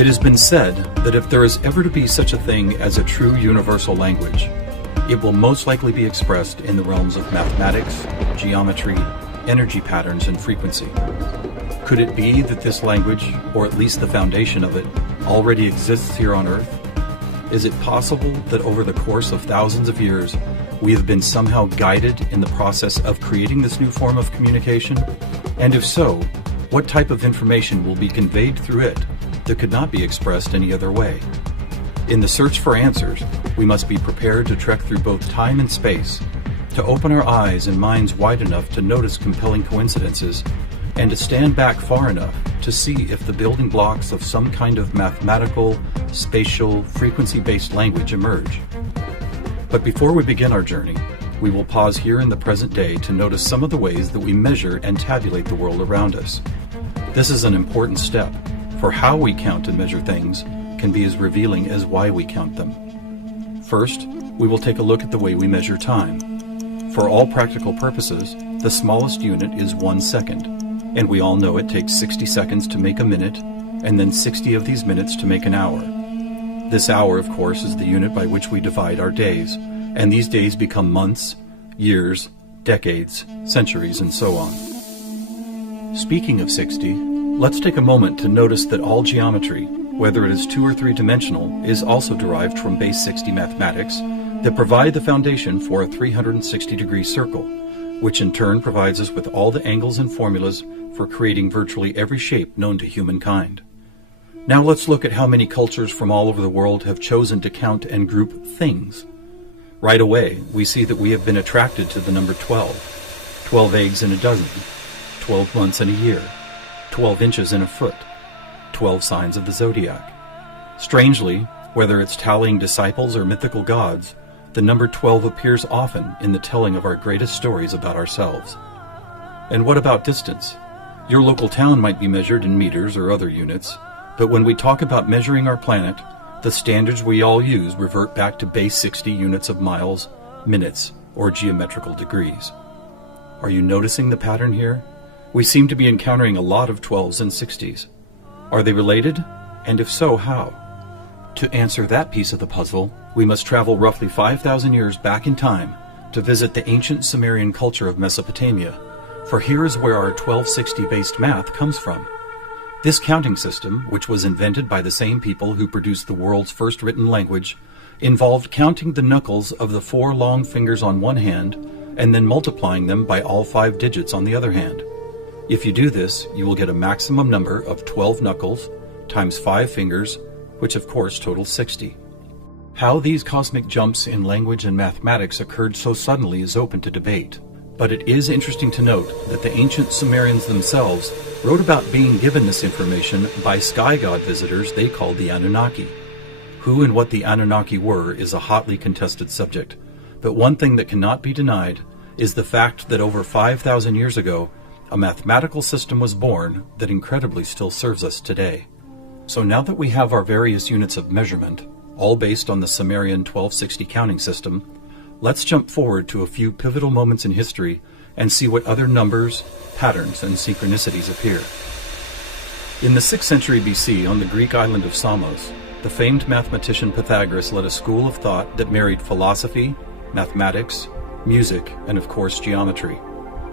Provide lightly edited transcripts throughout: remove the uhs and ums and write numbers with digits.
It has been said that if there is ever to be such a thing as a true universal language, it will most likely be expressed in the realms of mathematics, geometry, energy patterns, and frequency. Could it be that this language, or at least the foundation of it, already exists here on Earth? Is it possible that over the course of thousands of years, we have been somehow guided in the process of creating this new form of communication? And if so, what type of information will be conveyed through it that could not be expressed any other way? In the search for answers, we must be prepared to trek through both time and space, to open our eyes and minds wide enough to notice compelling coincidences, and to stand back far enough to see if the building blocks of some kind of mathematical, spatial, frequency-based language emerge. But before we begin our journey, we will pause here in the present day to notice some of the ways that we measure and tabulate the world around us. This is an important step, for how we count and measure things can be as revealing as why we count them. First, we will take a look at the way we measure time. For all practical purposes, the smallest unit is 1 second, and we all know it takes 60 seconds to make a minute, and then 60 of these minutes to make an hour. This hour, of course, is the unit by which we divide our days, and these days become months, years, decades, centuries, and so on. Speaking of 60, let's take a moment to notice that all geometry, whether it is 2 or 3 dimensional, is also derived from base 60 mathematics that provide the foundation for a 360-degree circle, which in turn provides us with all the angles and formulas for creating virtually every shape known to humankind. Now let's look at how many cultures from all over the world have chosen to count and group things. Right away, we see that we have been attracted to the number 12. 12 eggs in a dozen, 12 months in a year, 12 inches in a foot, 12 signs of the zodiac. Strangely, whether it's tallying disciples or mythical gods, the number 12 appears often in the telling of our greatest stories about ourselves. And what about distance? Your local town might be measured in meters or other units, but when we talk about measuring our planet, the standards we all use revert back to base 60 units of miles, minutes, or geometrical degrees. Are you noticing the pattern here? We seem to be encountering a lot of 12s and 60s. Are they related? And if so, how? To answer that piece of the puzzle, we must travel roughly 5,000 years back in time to visit the ancient Sumerian culture of Mesopotamia, for here is where our 1260-based math comes from. This counting system, which was invented by the same people who produced the world's first written language, involved counting the knuckles of the 4 long fingers on one hand and then multiplying them by all 5 digits on the other hand. If you do this, you will get a maximum number of 12 knuckles times 5 fingers, which of course totals 60. How these cosmic jumps in language and mathematics occurred so suddenly is open to debate, but it is interesting to note that the ancient Sumerians themselves wrote about being given this information by sky god visitors they called the Anunnaki. Who and what the Anunnaki were is a hotly contested subject, but one thing that cannot be denied is the fact that over 5,000 years ago, a mathematical system was born that incredibly still serves us today. So now that we have our various units of measurement, all based on the Sumerian 1260 counting system, let's jump forward to a few pivotal moments in history and see what other numbers, patterns, and synchronicities appear. In the 6th century BC, on the Greek island of Samos, the famed mathematician Pythagoras led a school of thought that married philosophy, mathematics, music, and of course geometry.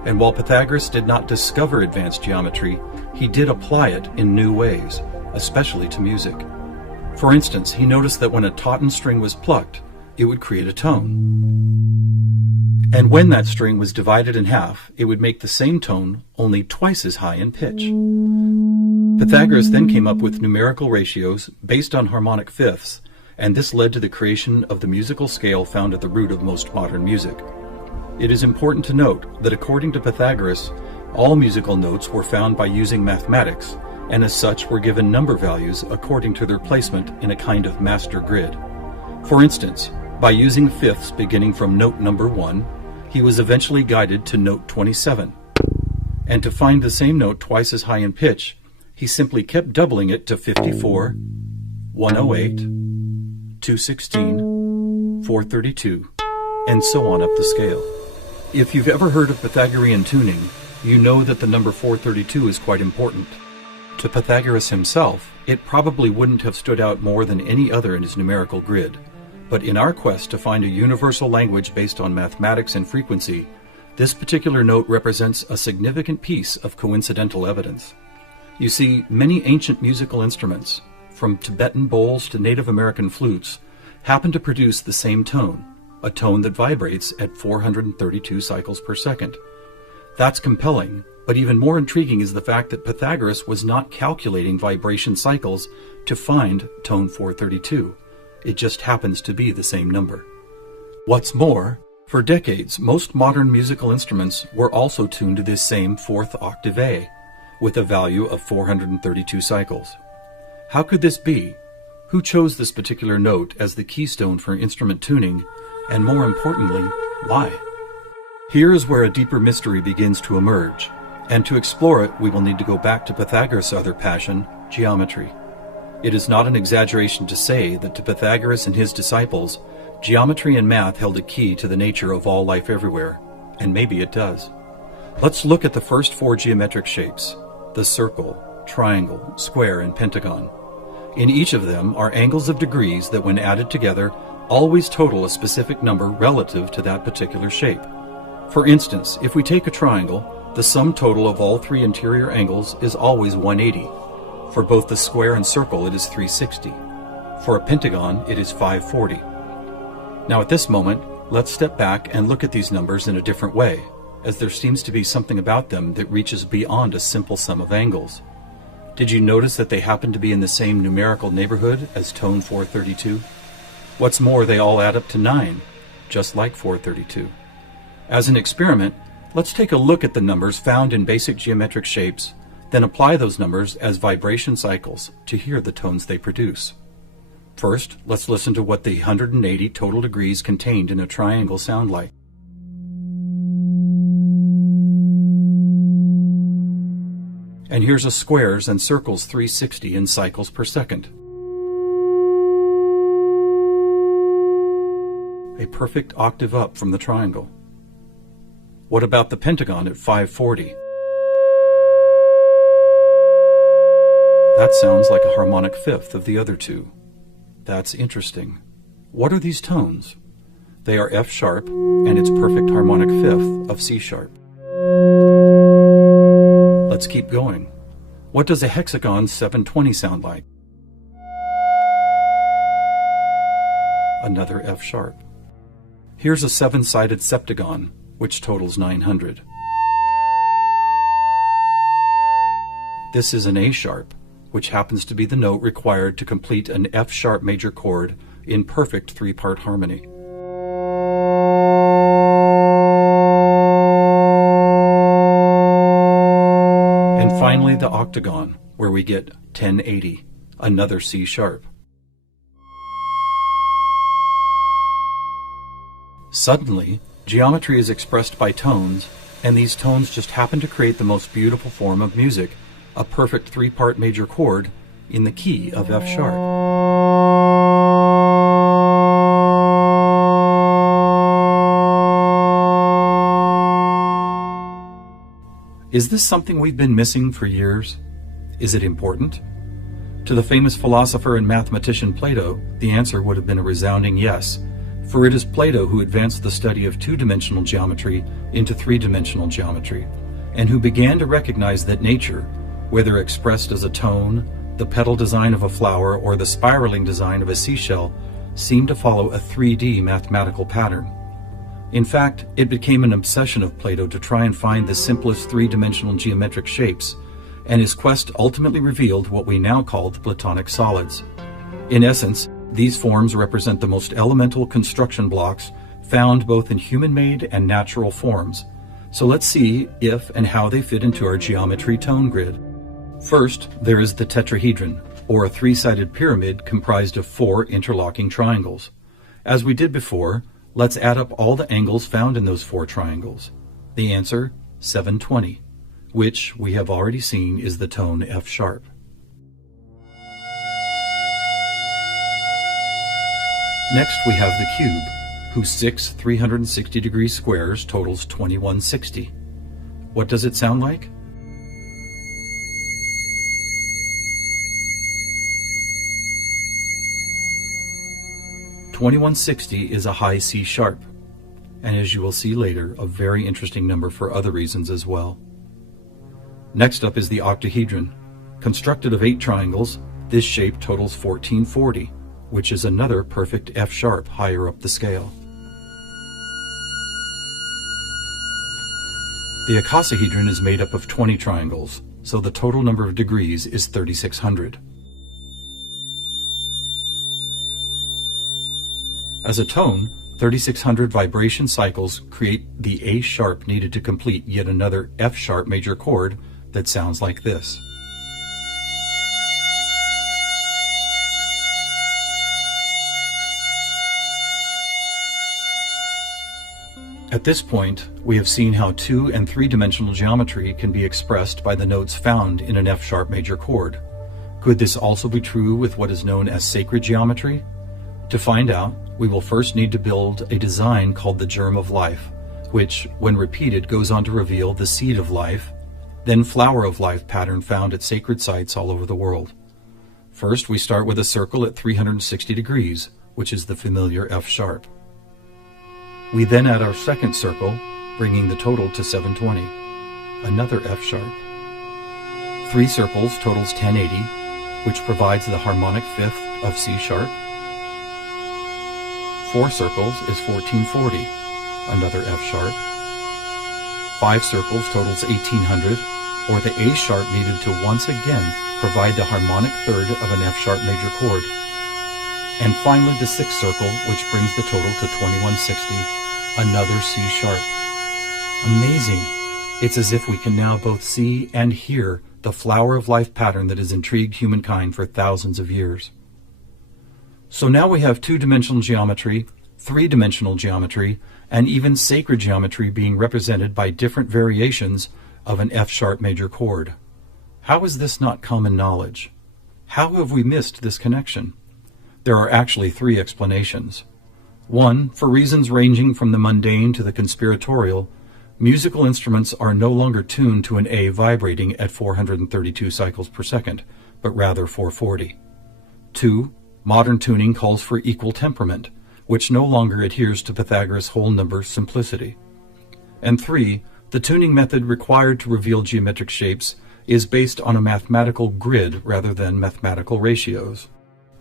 And while Pythagoras did not discover advanced geometry, he did apply it in new ways, especially to music. For instance, he noticed that when a tauten string was plucked, it would create a tone. And when that string was divided in half, it would make the same tone, only twice as high in pitch. Pythagoras then came up with numerical ratios based on harmonic fifths, and this led to the creation of the musical scale found at the root of most modern music. It is important to note that according to Pythagoras, all musical notes were found by using mathematics, and as such were given number values according to their placement in a kind of master grid. For instance, by using fifths beginning from note number 1, he was eventually guided to note 27. And to find the same note twice as high in pitch, he simply kept doubling it to 54, 108, 216, 432, and so on up the scale. If you've ever heard of Pythagorean tuning, you know that the number 432 is quite important. To Pythagoras himself, It probably wouldn't have stood out more than any other in his numerical grid, but in our quest to find a universal language based on mathematics and frequency, this particular note represents a significant piece of coincidental evidence. You see, many ancient musical instruments, from Tibetan bowls to Native American flutes, happen to produce the same tone, a tone that vibrates at 432 cycles per second. That's compelling, but even more intriguing is the fact that Pythagoras was not calculating vibration cycles to find tone 432. It just happens to be the same number. What's more, for decades, most modern musical instruments were also tuned to this same fourth octave A, with a value of 432 cycles. How could this be? Who chose this particular note as the keystone for instrument tuning, and more importantly, why? Here is where a deeper mystery begins to emerge, and to explore it we will need to go back to Pythagoras' other passion, geometry. It is not an exaggeration to say that to Pythagoras and his disciples, geometry and math held a key to the nature of all life everywhere, and maybe it does. Let's look at the first four geometric shapes, the circle, triangle, square, and pentagon. In each of them are angles of degrees that, when added together, always total a specific number relative to that particular shape. For instance, if we take a triangle, the sum total of all three interior angles is always 180. For both the square and circle, it is 360. For a pentagon, it is 540. Now at this moment, let's step back and look at these numbers in a different way, as there seems to be something about them that reaches beyond a simple sum of angles. Did you notice that they happen to be in the same numerical neighborhood as tone 432? What's more, they all add up to 9, just like 432. As an experiment, let's take a look at the numbers found in basic geometric shapes, then apply those numbers as vibration cycles to hear the tones they produce. First, let's listen to what the 180 total degrees contained in a triangle sound like. And here's a squares and circles 360 in cycles per second. A perfect octave up from the triangle. What about the pentagon at 540? That sounds like a harmonic fifth of the other two. That's interesting. What are these tones? They are F sharp and its perfect harmonic fifth of C sharp. Let's keep going. What does a hexagon 720 sound like? Another F sharp. Here's a seven-sided septagon, which totals 900. This is an A sharp, which happens to be the note required to complete an F sharp major chord in perfect three-part harmony. And finally the octagon, where we get 1080, another C sharp. Suddenly, geometry is expressed by tones, and these tones just happen to create the most beautiful form of music, a perfect three-part major chord in the key of F sharp. Is this something we've been missing for years? Is it important? To the famous philosopher and mathematician Plato, the answer would have been a resounding yes, for it is Plato who advanced the study of two-dimensional geometry into three-dimensional geometry, and who began to recognize that nature, whether expressed as a tone, the petal design of a flower, or the spiraling design of a seashell, seemed to follow a 3D mathematical pattern. In fact, it became an obsession of Plato to try and find the simplest three-dimensional geometric shapes, and his quest ultimately revealed what we now call the Platonic solids. In essence, these forms represent the most elemental construction blocks found both in human-made and natural forms. So let's see if and how they fit into our geometry tone grid. First, there is the tetrahedron, or a three-sided pyramid comprised of four interlocking triangles. As we did before, let's add up all the angles found in those four triangles. The answer, 720, which we have already seen is the tone F sharp. Next we have the cube, whose six 360-degree squares totals 2160. What does it sound like? 2160 is a high C sharp, and as you will see later, a very interesting number for other reasons as well. Next up is the octahedron. Constructed of 8 triangles, this shape totals 1440, which is another perfect F sharp higher up the scale. The icosahedron is made up of 20 triangles, so the total number of degrees is 3600. As a tone, 3600 vibration cycles create the A sharp needed to complete yet another F sharp major chord that sounds like this. At this point, we have seen how 2- and 3-dimensional geometry can be expressed by the notes found in an F sharp major chord. Could this also be true with what is known as sacred geometry? To find out, we will first need to build a design called the germ of life, which, when repeated, goes on to reveal the seed of life, then flower of life pattern found at sacred sites all over the world. First, we start with a circle at 360 degrees, which is the familiar F sharp. We then add our second circle, bringing the total to 720, another F sharp. 3 circles totals 1080, which provides the harmonic fifth of C sharp. 4 circles is 1440, another F sharp. 5 circles totals 1800, or the A sharp needed to once again provide the harmonic third of an F sharp major chord. And finally the 6th circle, which brings the total to 2160, another C sharp. Amazing! It's as if we can now both see and hear the flower of life pattern that has intrigued humankind for thousands of years. So now we have 2-dimensional geometry, 3-dimensional geometry, and even sacred geometry being represented by different variations of an F sharp major chord. How is this not common knowledge? How have we missed this connection? There are actually 3 explanations. 1, for reasons ranging from the mundane to the conspiratorial, musical instruments are no longer tuned to an A vibrating at 432 cycles per second, but rather 440. 2, modern tuning calls for equal temperament, which no longer adheres to Pythagoras' whole number simplicity. And 3, the tuning method required to reveal geometric shapes is based on a mathematical grid rather than mathematical ratios.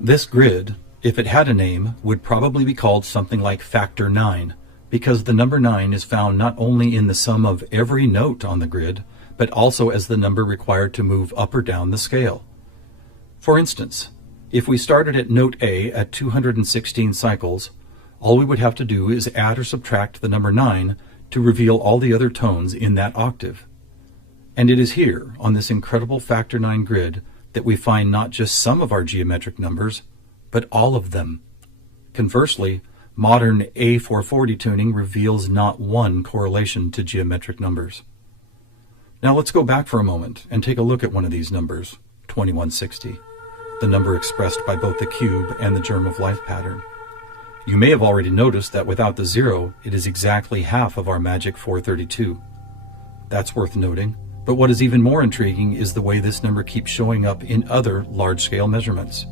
This grid, if it had a name, would probably be called something like factor 9, because the number 9 is found not only in the sum of every note on the grid, but also as the number required to move up or down the scale. For instance, if we started at note A at 216 cycles, all we would have to do is add or subtract the number 9 to reveal all the other tones in that octave. And it is here, on this incredible factor 9 grid, that we find not just some of our geometric numbers, but all of them. Conversely, modern A440 tuning reveals not one correlation to geometric numbers. Now let's go back for a moment and take a look at one of these numbers, 2160. The number expressed by both the cube and the germ of life pattern. You may have already noticed that without the 0, it is exactly half of our magic 432. That's worth noting, but what is even more intriguing is the way this number keeps showing up in other large-scale measurements.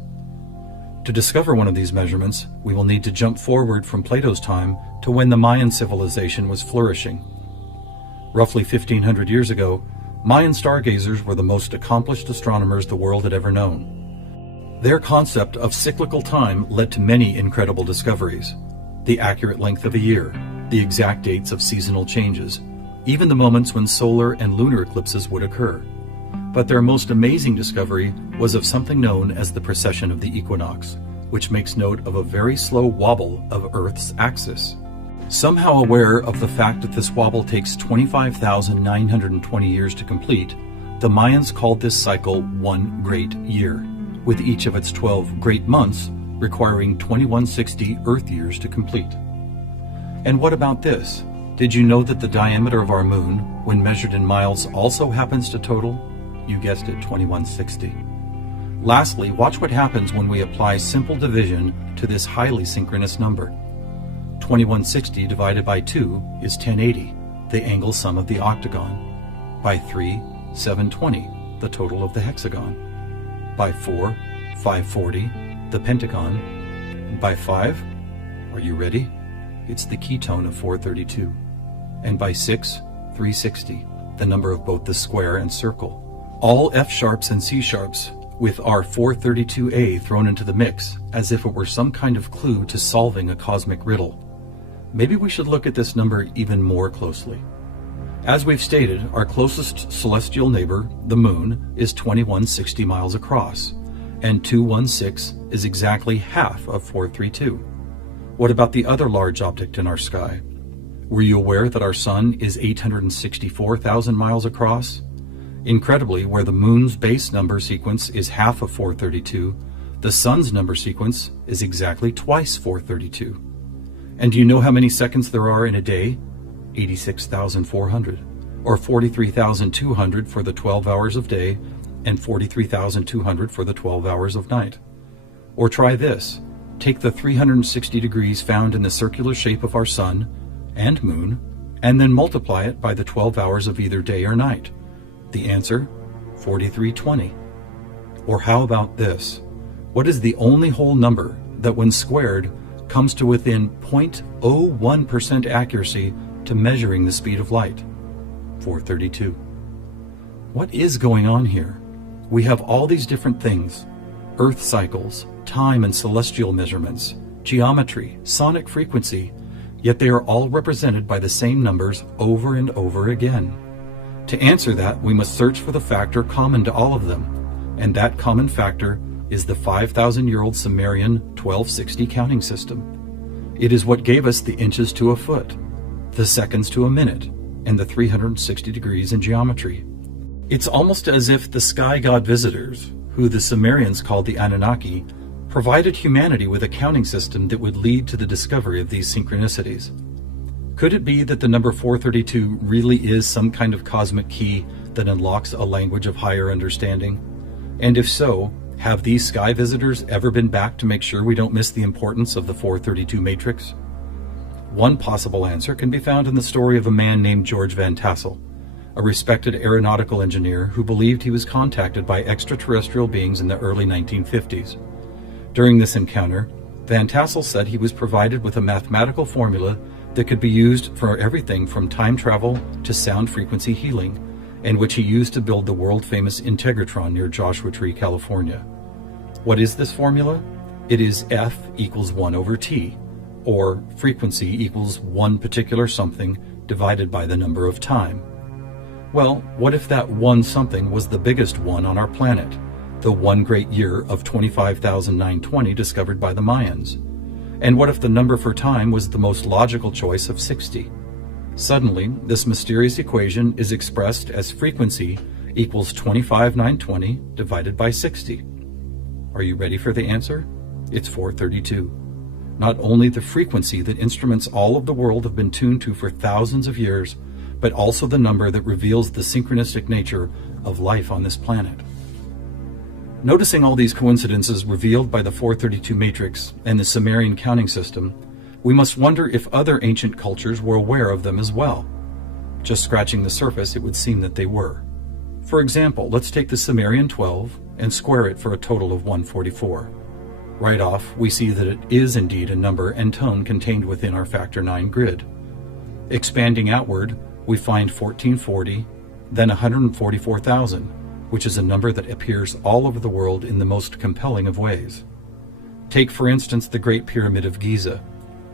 To discover one of these measurements, we will need to jump forward from Plato's time to when the Mayan civilization was flourishing. Roughly 1500 years ago, Mayan stargazers were the most accomplished astronomers the world had ever known. Their concept of cyclical time led to many incredible discoveries. The accurate length of a year, the exact dates of seasonal changes, even the moments when solar and lunar eclipses would occur. But their most amazing discovery was of something known as the precession of the equinox, which makes note of a very slow wobble of Earth's axis. Somehow aware of the fact that this wobble takes 25,920 years to complete, the Mayans called this cycle one great year, with each of its 12 great months requiring 2160 Earth years to complete. And what about this? Did you know that the diameter of our moon, when measured in miles, also happens to total, you guessed it, 2160? Lastly, watch what happens when we apply simple division to this highly synchronous number. 2160 divided by 2 is 1080, the angle sum of the octagon. By 3, 720, the total of the hexagon. By 4, 540, the pentagon. By 5, Are you ready? It's the ketone of 432. And by 6, 360, the number of both the square and circle. All F sharps and C sharps, with our 432A thrown into the mix, as if it were some kind of clue to solving a cosmic riddle. Maybe we should look at this number even more closely. As we've stated, our closest celestial neighbor, the Moon, is 2160 miles across, and 216 is exactly half of 432. What about the other large object in our sky? Were you aware that our Sun is 864,000 miles across? Incredibly, where the Moon's base number sequence is half of 432, the Sun's number sequence is exactly twice 432. And do you know how many seconds there are in a day? 86,400, or 43,200 for the 12 hours of day, and 43,200 for the 12 hours of night. Or try this. Take the 360 degrees found in the circular shape of our Sun and Moon, and then multiply it by the 12 hours of either day or night. The answer, 4320. Or how about this? What is the only whole number that when squared comes to within 0.01% accuracy to measuring the speed of light? 432. What is going on here? We have all these different things: Earth cycles, time and celestial measurements, geometry, sonic frequency, yet they are all represented by the same numbers over and over again. To answer that, we must search for the factor common to all of them, and that common factor is the 5,000-year-old Sumerian 1260 counting system. It is what gave us the inches to a foot, the seconds to a minute, and the 360 degrees in geometry. It's almost as if the sky god visitors, who the Sumerians called the Anunnaki, provided humanity with a counting system that would lead to the discovery of these synchronicities. Could it be that the number 432 really is some kind of cosmic key that unlocks a language of higher understanding? And if so, have these sky visitors ever been back to make sure we don't miss the importance of the 432 matrix? One possible answer can be found in the story of a man named George Van Tassel, a respected aeronautical engineer who believed he was contacted by extraterrestrial beings in the early 1950s. During this encounter, Van Tassel said he was provided with a mathematical formula that could be used for everything from time travel to sound frequency healing, and which he used to build the world-famous Integratron near Joshua Tree, California. What is this formula? It is F equals 1 over T, or frequency equals one particular something divided by the number of time. Well, what if that one something was the biggest one on our planet, the one great year of 25,920 discovered by the Mayans? And what if the number for time was the most logical choice of 60? Suddenly, this mysterious equation is expressed as frequency equals 25,920 divided by 60. Are you ready for the answer? It's 432. Not only the frequency that instruments all of the world have been tuned to for thousands of years, but also the number that reveals the synchronistic nature of life on this planet. Noticing all these coincidences revealed by the 432 matrix and the Sumerian counting system, we must wonder if other ancient cultures were aware of them as well. Just scratching the surface, it would seem that they were. For example, let's take the Sumerian 12 and square it for a total of 144. Right off, we see that it is indeed a number and tone contained within our factor 9 grid. Expanding outward, we find 1440, then 144,000, which is a number that appears all over the world in the most compelling of ways. Take, for instance, the Great Pyramid of Giza.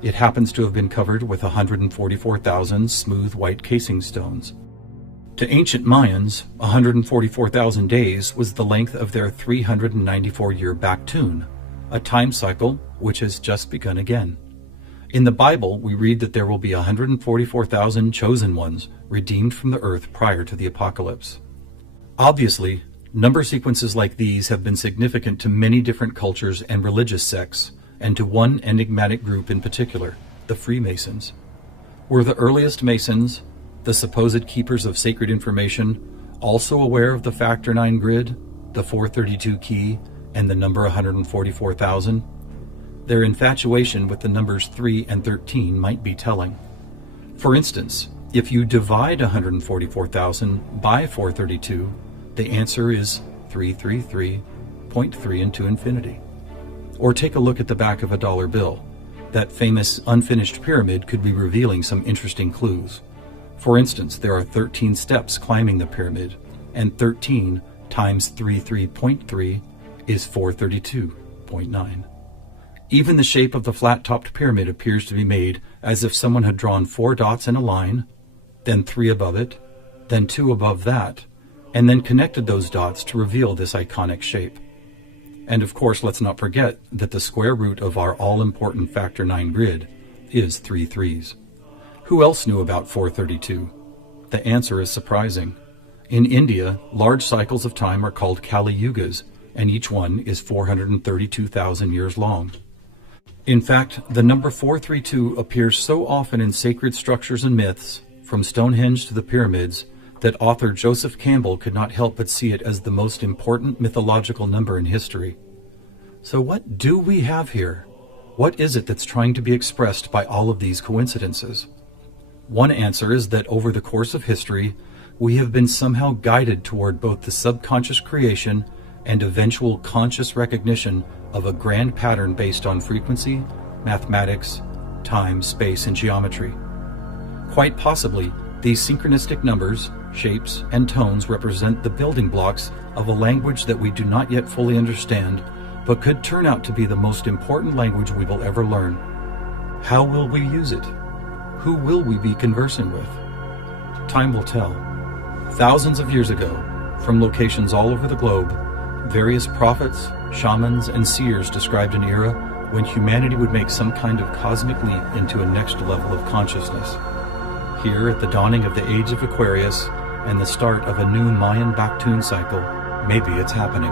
It happens to have been covered with 144,000 smooth white casing stones. To ancient Mayans, 144,000 days was the length of their 394-year back tune, a time cycle which has just begun again. In the Bible, we read that there will be 144,000 chosen ones redeemed from the earth prior to the apocalypse. Obviously, number sequences like these have been significant to many different cultures and religious sects, and to one enigmatic group in particular, the Freemasons. Were the earliest Masons, the supposed keepers of sacred information, also aware of the factor 9 grid, the 432 key, and the number 144,000? Their infatuation with the numbers 3 and 13 might be telling. For instance, if you divide 144,000 by 432, the answer is 333.3 into infinity. Or take a look at the back of a dollar bill. That famous unfinished pyramid could be revealing some interesting clues. For instance, there are 13 steps climbing the pyramid, and 13 times 33.3 is 432.9. Even the shape of the flat-topped pyramid appears to be made as if someone had drawn 4 dots in a line, then 3 above it, then 2 above that, and then connected those dots to reveal this iconic shape. And of course, let's not forget that the square root of our all-important factor 9 grid is 3 threes. Who else knew about 432? The answer is surprising. In India, large cycles of time are called Kali Yugas, and each one is 432,000 years long. In fact, the number 432 appears so often in sacred structures and myths, from Stonehenge to the pyramids, that author Joseph Campbell could not help but see it as the most important mythological number in history. So what do we have here? What is it that's trying to be expressed by all of these coincidences? One answer is that over the course of history, we have been somehow guided toward both the subconscious creation and eventual conscious recognition of a grand pattern based on frequency, mathematics, time, space, and geometry. Quite possibly, these synchronistic numbers, shapes, and tones represent the building blocks of a language that we do not yet fully understand, but could turn out to be the most important language we will ever learn. How will we use it? Who will we be conversing with? Time will tell. Thousands of years ago, from locations all over the globe, various prophets, shamans, and seers described an era when humanity would make some kind of cosmic leap into a next level of consciousness. Here, at the dawning of the age of Aquarius and the start of a new Mayan Baktun cycle, maybe it's happening.